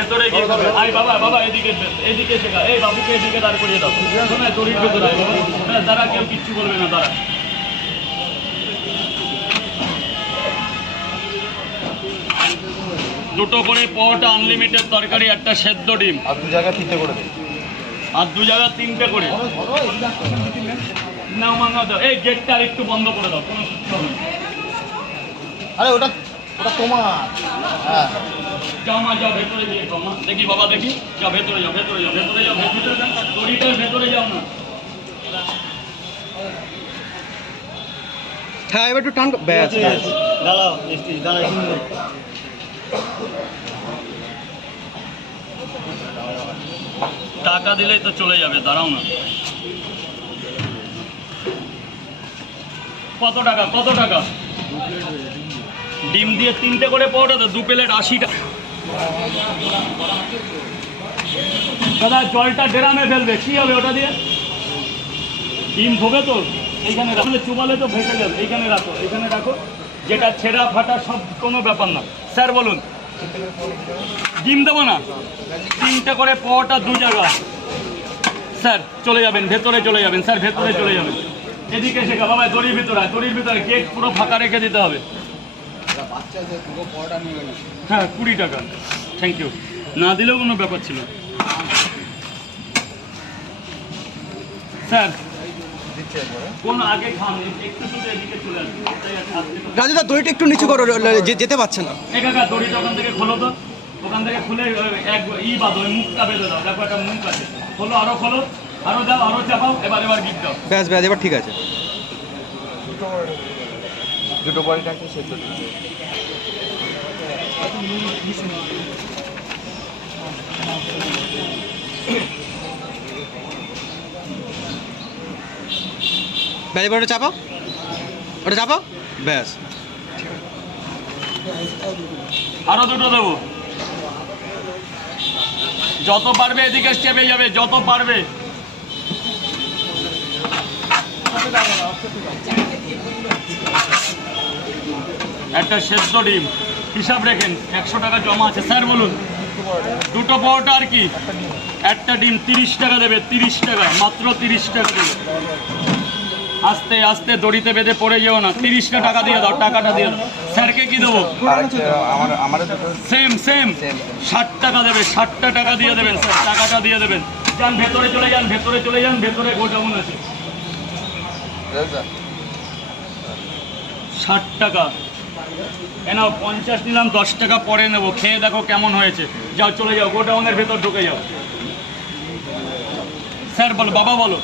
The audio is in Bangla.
ভেতরে গিয়ে আয় বাবা বাবা এদিকে এদিকে শেখা এই বাবুকে এদিকে দাঁড় করিয়ে দাও শোনায় দড়ির ভেতরে আয় বাবা তারা কেউ কিচ্ছু বলবে না তারা দুটো করে পট আনলিমিটেড তরকারি একটা সেদ্ধ ডিম আর দু জায়গায় 3টে করে দিন আর দু জায়গা 3টে করে নাও মাঙ্গা দাও এই গেটটা আর একটু বন্ধ করে দাও কোনো কিছু হবে না আরে ওটা ওটা তোমার হ্যাঁ যাও মা যাও ভেতরে গিয়ে যাও মা দেখি বাবা দেখি যাও ভেতরে যাও ভেতরে যাও ভেতরে যাও ভেতরে যাও দড়িটার ভেতরে যাও না হ্যাঁ এবার একটু টান ব্যাস দাঁড়াও মিষ্টি দাঁড়াও টাকা দিলেই তো চলে যাবে দাঁড়াও না কত টাকা কত টাকা ডিম দিয়ে 3টে করে পড়ো তো 2 প্লেট 80 টাকা দাদা জলটা ড্রামে ফেলবে কি হবে ওটা দিয়ে ডিম ধোবে তো এইখানে রাখলে চুবালে তো ভেসে যাবে এইখানে রাখো এইখানে রাখো যেটা ছেঁড়া ফাটা সব কোনো ব্যাপার না স্যার বলুন ডিম দেবো না 3টে করে পটা 2 জায়গা স্যার চলে যাবেন ভেতরে চলে যাবেন স্যার ভেতরে চলে যাবেন এদিকে শেখা বাবা দড়ির ভিতরে গেট পুরো ফাঁকা রেখে দিতে হবে হ্যাঁ 20 টাকা থ্যাংক ইউ না দিলেও কোনো ব্যাপার ছিল স্যার কোন আগে খান একটু শুধু এদিকে চলে আসবে রাজুদা দড়িটা একটু নিচু করো যেতে পারছে না কাকা দড়িটা ওখান থেকে খোলো তো ওখান থেকে খুলে এক বাঁধো ওই মুখটা বেঁধে দাও দেখো একটা মুখ আছে খোলো আরো খোলো আরো দাও আরো চাপাও এবার গিট দাও ব্যাস ব্যাস এবার ঠিক আছে দুটো বড়িটাকে সেদ্ধ ব্যাস এবার ওটা চাপাও ব্যাস আরো দুটো দেবো যত পারবে এদিকে স্টেপে যাবে যত পারবে একটা সেদ্ধ ডিম হিসাব রেখেন 100 টাকা জমা আছে স্যার বলুন দুটো পরোটা আর কি একটা ডিম 30 টাকা দেবে 30 টাকা মাত্র 30 টাকা দেবে আস্তে আস্তে দড়িতে বেঁধে পড়ে যেও না 30টা টাকা দিয়ে দাও টাকাটা দিয়ে দাও স্যারকে কি দেবো সেম 60 টাকা দেবে 60টা টাকা দিয়ে দেবেন স্যার টাকাটা দিয়ে দেবেন যান ভেতরে চলে যান ভেতরে গোডাউন আছে 60 টাকা এনাও 50 নিলাম 10 টাকা পরে নেবো খেয়ে দেখো কেমন হয়েছে যাও চলে যাও গোডাউনের ভেতর ঢুকে যাও স্যার বলো বাবা বলো